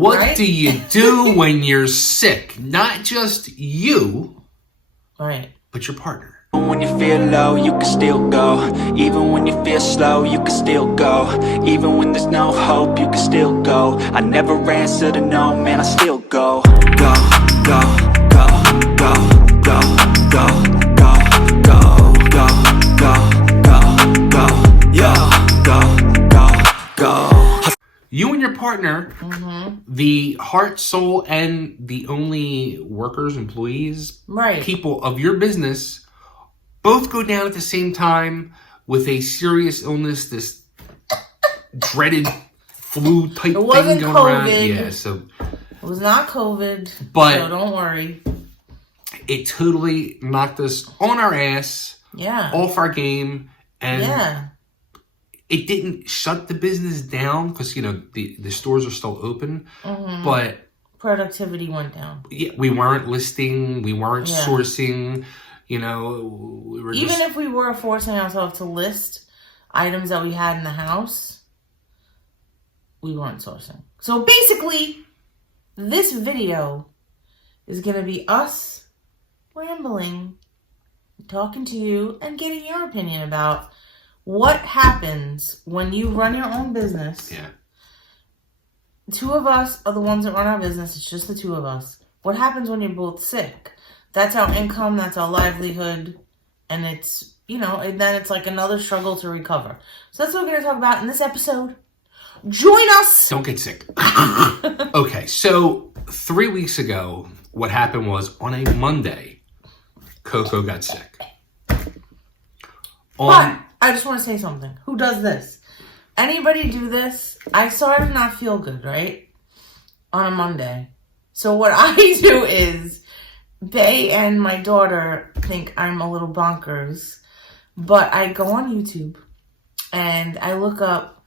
What right? do you do when you're sick? Not just you, right, but your partner. When you feel low, you can still go. Even when you feel slow, you can still go. Even when there's no hope, you can still go. I never answer to no, man, I still go. Go, go, go, go, go, go, go, go, go, go, go, go, yeah, go, go, go. You and your partner, the heart, soul, and the only workers, employees, right. people of your business, both go down at the same time with a serious illness, this dreaded flu type thing going around. Yeah, so it was not COVID, but so don't worry. It totally knocked us on our ass, off our game, and it didn't shut the business down because the stores are still open, but productivity went down. Yeah, we weren't listing, we weren't sourcing. We were even if we were forcing ourselves to list items that we had in the house, we weren't sourcing. So basically, this video is going to be us rambling, talking to you, and getting your opinion about what happens when you run your own business. Yeah. Two of us are the ones that run our business. It's just the two of us. What happens when you're both sick? That's our income, that's our livelihood, and it's, and then it's like another struggle to recover. So that's what we're going to talk about in this episode. Join us! Don't get sick. Okay, so 3 weeks ago, what happened was on a Monday, Coco got sick. But I just want to say something. Who does this? Anybody do this? I started to not feel good, right? On a Monday. So what I do is, Bay and my daughter think I'm a little bonkers, but I go on YouTube and I look up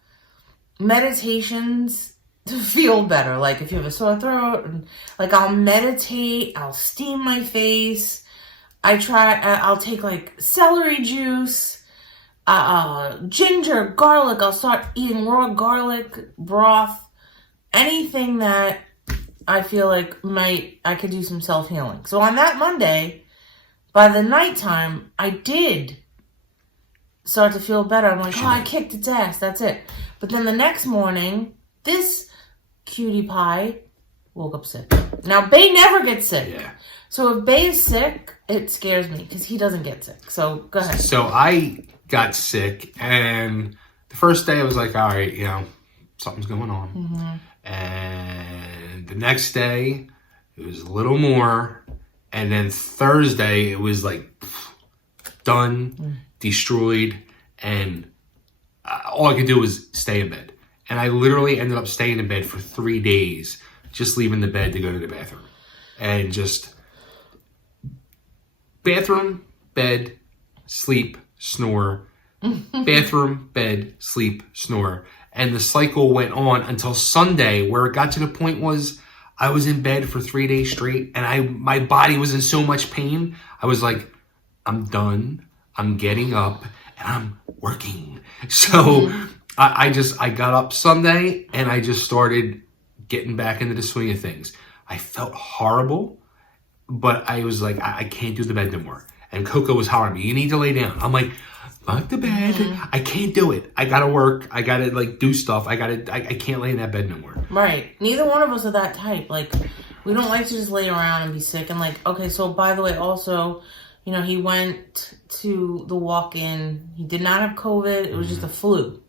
meditations to feel better. Like if you have a sore throat, and like I'll meditate, I'll steam my face. I'll take like celery juice, ginger, garlic. I'll start eating raw garlic broth, anything that I feel like I could do some self-healing. So on that Monday, by the nighttime, I did start to feel better. I'm like, I kicked its ass. That's it. But then the next morning, this cutie pie woke up sick. Now, Bay never gets sick. Yeah. So if Bay is sick, it scares me because he doesn't get sick. So go ahead. So I got sick, and the first day I was like, all right, something's going on. And the next day, it was a little more. And then Thursday, it was like done, destroyed. And all I could do was stay in bed. And I literally ended up staying in bed for 3 days, just leaving the bed to go to the bathroom. And just bathroom, bed, sleep, snore. Bathroom, bed, sleep, snore. And the cycle went on until Sunday, where it got to the point was I was in bed for 3 days straight, and my body was in so much pain. I was like, I'm done. I'm getting up, and I'm working. So I got up Sunday, and I just started getting back into the swing of things. I felt horrible, but I was like, I can't do the bed no more. And Coco was hollering at me, you need to lay down. I'm like, fuck the bed. I can't do it. I gotta work. I gotta do stuff. I can't lay in that bed no more. Right. Neither one of us are that type. Like, we don't like to just lay around and be sick. And okay, so by the way, also, he went to the walk-in. He did not have COVID. It was just a flu.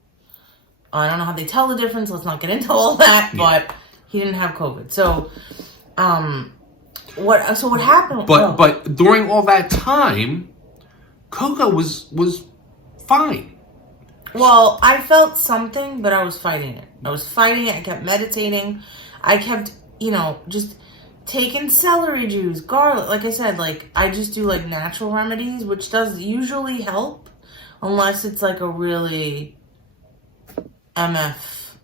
I don't know how they tell the difference. Let's not get into all that. Yeah. But he didn't have COVID. So, what happened? But during all that time, Coco was fine. Well, I felt something, but I was fighting it. I kept meditating. I kept, just taking celery juice, garlic. Like I said, I just do natural remedies, which does usually help, unless it's a really MF,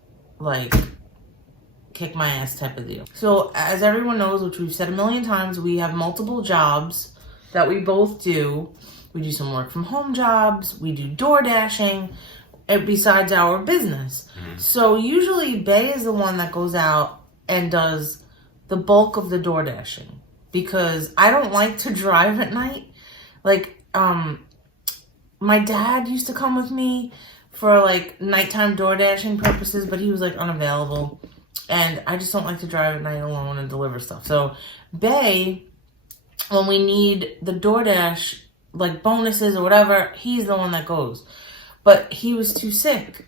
kick my ass type of deal. So as everyone knows, which we've said a million times, we have multiple jobs that we both do. We do some work from home jobs. We do door dashing besides our business. So usually Bay is the one that goes out and does the bulk of the door dashing because I don't like to drive at night. Like, my dad used to come with me for like nighttime door dashing purposes, but he was like unavailable. And I just don't like to drive at night alone and deliver stuff. So Bay, when we need the DoorDash, like bonuses or whatever, he's the one that goes. But he was too sick.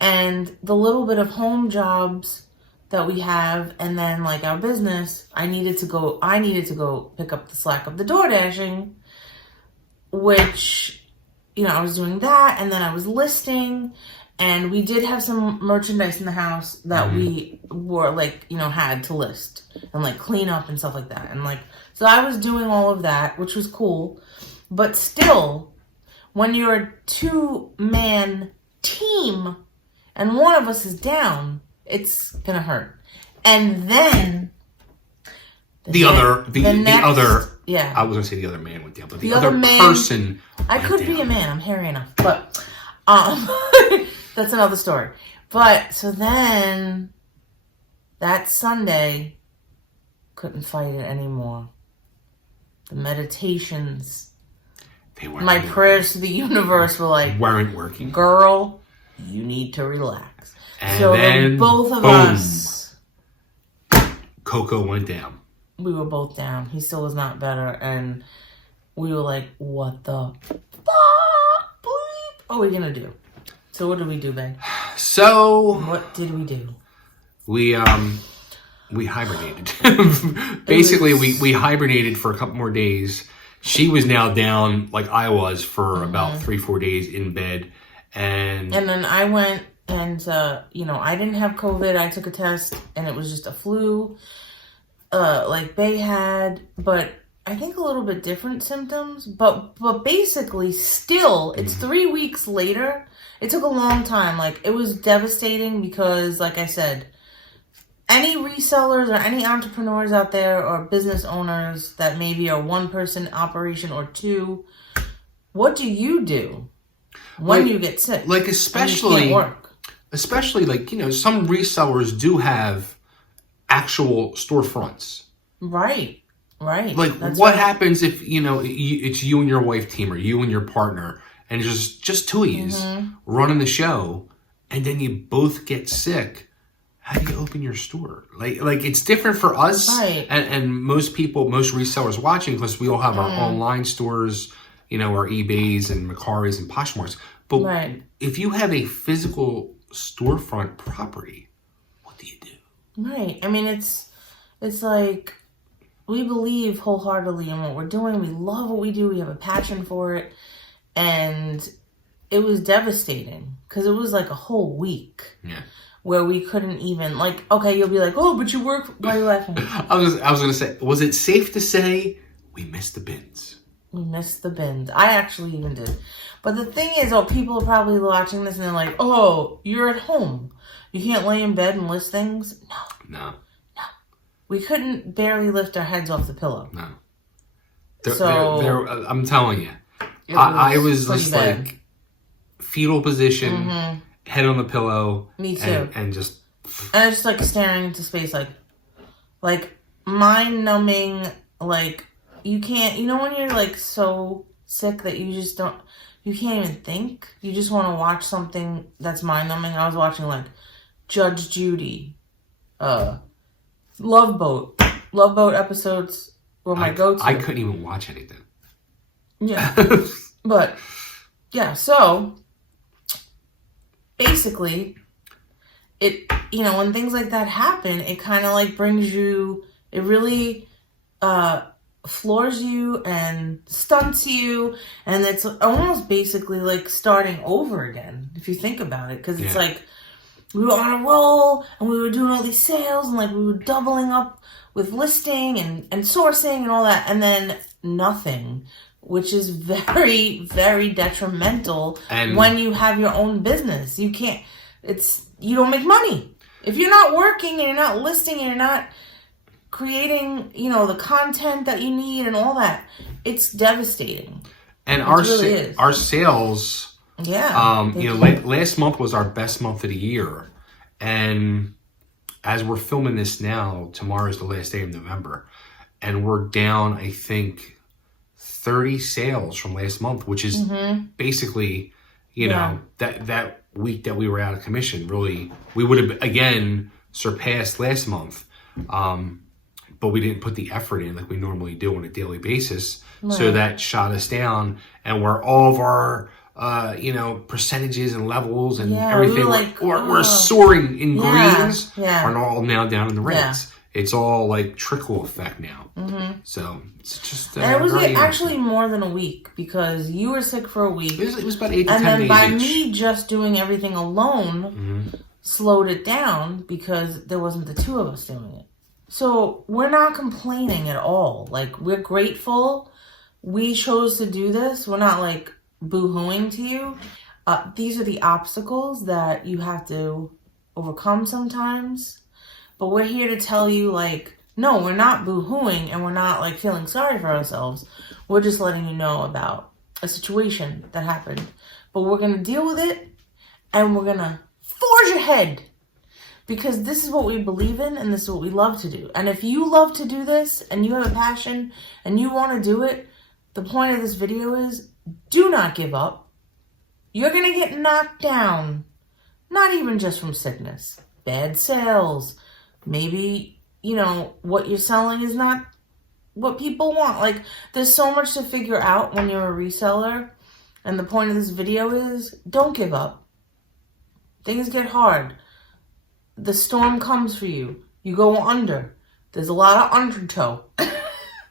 And the little bit of home jobs that we have and then like our business, I needed to go pick up the slack of the door dashing, which, you know, I was doing that and then I was listing, and we did have some merchandise in the house that we were like, you know, had to list and like clean up and stuff like that. And like, so I was doing all of that, which was cool. But still, when you're a 2-man team and one of us is down, it's gonna hurt. And then the other, yeah, I was gonna say the other man went down, but the other other man, person. I could be a man. I'm hairy enough, but that's another story. But so then that Sunday, couldn't fight it anymore. The meditations, my prayers to the universe were like, weren't working. Girl, you need to relax. And so then both of boom, us, Coco went down. We were both down. He still was not better, and we were like, "What the fuck, bleep? What are we gonna do?" So what did we do, babe? So what did we do? We hibernated. Basically, we hibernated for a couple more days. She was now down like I was for about 3-4 days in bed, and then I went and you know, I didn't have COVID. I took a test and it was just a flu, like Bay had, but I think a little bit different symptoms. But basically, still, it's 3 weeks later. It took a long time. Like, it was devastating because, like I said, any resellers or any entrepreneurs out there or business owners that maybe are one-person operation or two, what do you do when you get sick? Like, especially like, you know, some resellers do have actual storefronts. Right. Like, what happens if, you know, it's you and your wife team or you and your partner and just two of you running the show, and then you both get sick? How do you open your store? Like it's different for us and most people, most resellers watching, because we all have our online stores, you know, our eBays and Mercaris and Poshmarks. But if you have a physical storefront property, what do you do? Right. I mean, it's like, we believe wholeheartedly in what we're doing. We love what we do. We have a passion for it. And it was devastating because it was like a whole week. Yeah. Where we couldn't even, like, okay, you'll be like, oh, but you work, why are you laughing? I was going to say, was it safe to say we missed the bins? We missed the bins. I actually even did. But the thing is, people are probably watching this and they're like, oh, you're at home. You can't lay in bed and list things? No. We couldn't barely lift our heads off the pillow. No. So, I'm telling you, I was just bad. Like, fetal position, head on the pillow. Me too. And just... And I just like staring into space, like mind numbing, like you can't, you know when you're like so sick that you just don't, you can't even think. You just want to watch something that's mind numbing. I was watching like Judge Judy, Love Boat episodes were my go-to. I couldn't even watch anything. Yeah. But, yeah, so basically, it, you know, when things like that happen, it kind of like brings you, it really floors you and stunts you, and it's almost basically like starting over again, if you think about it, because it's like, we were on a roll, and we were doing all these sales, and like we were doubling up with listing and sourcing and all that, and then nothing, which is very, very detrimental when you have your own business. You can't, you don't make money. If you're not working and you're not listing and you're not creating, you know, the content that you need and all that, it's devastating. And our sales... Yeah. you know, last month was our best month of the year. And as we're filming this now, tomorrow's the last day of November, and we're down, I think, 30 sales from last month, which is basically, you know, that week that we were out of commission, really, we would have, again, surpassed last month. But we didn't put the effort in like we normally do on a daily basis. Right. So that shot us down, and where all of our, you know, percentages and levels and everything, we're soaring in greens, are all now down in the reds. It's all like trickle effect now. So it's just. And it was actually more than a week, because you were sick for a week. It was about 8 to 10 days. And then by me just doing everything alone slowed it down, because there wasn't the two of us doing it. So we're not complaining at all. Like, we're grateful we chose to do this. We're not like boo-hooing to you. These are the obstacles that you have to overcome sometimes. But we're here to tell you, like, no, we're not boo-hooing, and we're not like feeling sorry for ourselves. We're just letting you know about a situation that happened. But we're going to deal with it, and we're going to forge ahead. Because this is what we believe in, and this is what we love to do. And if you love to do this, and you have a passion, and you want to do it, the point of this video is, do not give up. You're going to get knocked down. Not even just from sickness. Bad sales. Maybe, you know, what you're selling is not what people want. Like, there's so much to figure out when you're a reseller. And the point of this video is, don't give up. Things get hard. The storm comes for you. You go under. There's a lot of undertow.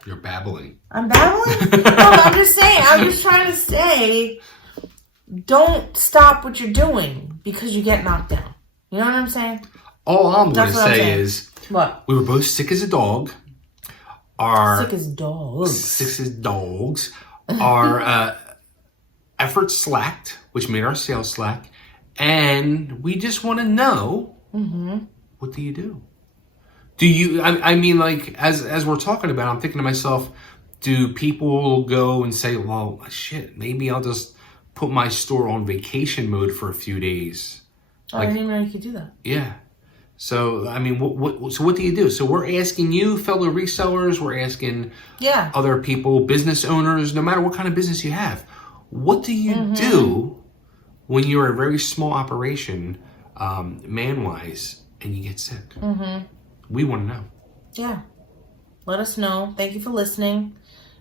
You're babbling. I'm babbling? No, I'm just saying. I'm just trying to say, don't stop what you're doing because you get knocked down. You know what I'm saying? All I'm going to say is, what? We were both sick as a dog. Sick as dogs. Sick as dogs. Our efforts slacked, which made our sales slack. And we just want to know, what do you do? Do you, I mean, like, as we're talking about, I'm thinking to myself, do people go and say, well, shit, maybe I'll just put my store on vacation mode for a few days? I didn't even know you could do that. Yeah. So, I mean, what do you do? So we're asking you, fellow resellers, we're asking other people, business owners, no matter what kind of business you have, what do you do when you're a very small operation, man-wise, and you get sick? We want to know. Yeah. Let us know. Thank you for listening.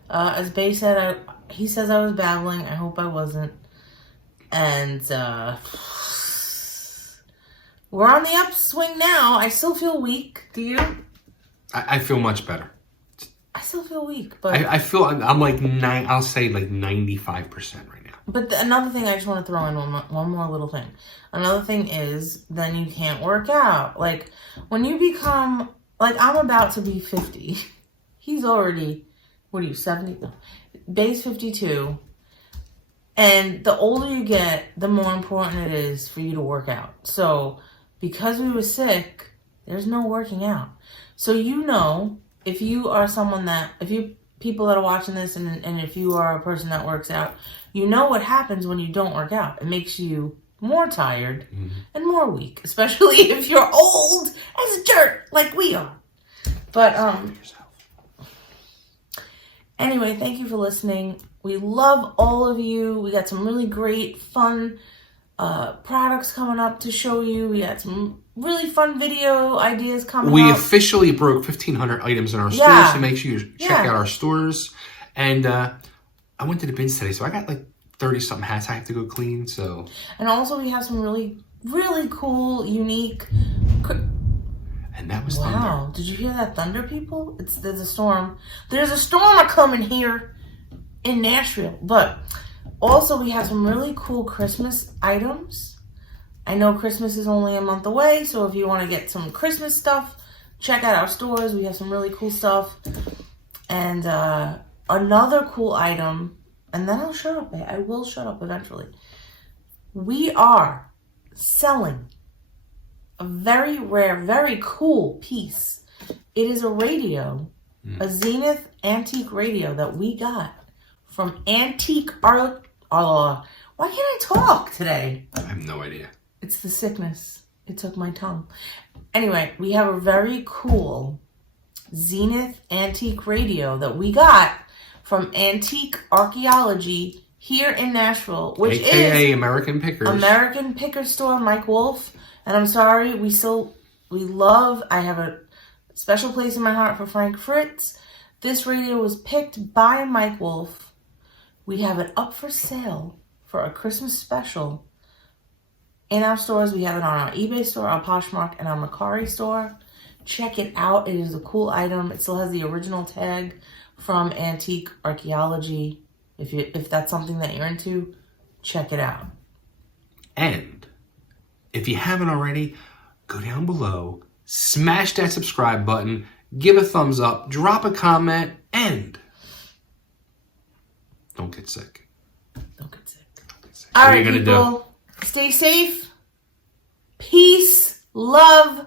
As Bay said, he says I was babbling. I hope I wasn't. And we're on the upswing now. I still feel weak. Do you? I feel much better. I still feel weak, but I feel I'm like I'll say like 95% right now. But another thing, I just want to throw in one more little thing. Another thing is, then you can't work out. Like, when you become, like, I'm about to be 50. He's already, what are you, 70? Bay's 52. And the older you get, the more important it is for you to work out. So, because we were sick, there's no working out. So, you know, if you are someone that, people that are watching this, and if you are a person that works out, you know what happens when you don't work out. It makes you more tired and more weak, especially if you're old as dirt like we are. But anyway, thank you for listening. We love all of you. We got some really great, fun products coming up to show you. We got some really fun video ideas coming up. We officially broke 1,500 items in our stores, so make sure you check out our stores. And I went to the bins today, so I got like 30-something hats I have to go clean. So, and also we have some really, really cool, unique. And that was thunder. Wow! Did you hear that thunder, people? There's a storm. There's a storm coming here in Nashville. But also we have some really cool Christmas items. I know Christmas is only a month away, so if you want to get some Christmas stuff, check out our stores. We have some really cool stuff. And another cool item, and then I'll shut up. I will shut up eventually. We are selling a very rare, very cool piece. It is a radio, a Zenith antique radio that we got from Antique Art. Why can't I talk today? I have no idea. It's the sickness. It took my tongue. Anyway, we have a very cool Zenith antique radio that we got from Antique Archaeology here in Nashville, which AKA is American Pickers. American Picker Store, Mike Wolf. And I'm sorry, I have a special place in my heart for Frank Fritz. This radio was picked by Mike Wolf. We have it up for sale for a Christmas special. In our stores, we have it on our eBay store, our Poshmark, and our Mercari store. Check it out. It is a cool item. It still has the original tag from Antique Archaeology. If that's something that you're into, check it out. And if you haven't already, go down below, smash that subscribe button, give a thumbs up, drop a comment, and don't get sick. Don't get sick. All right, people. Stay safe. Peace, love,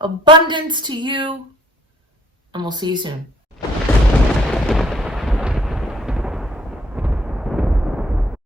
abundance to you. And we'll see you soon.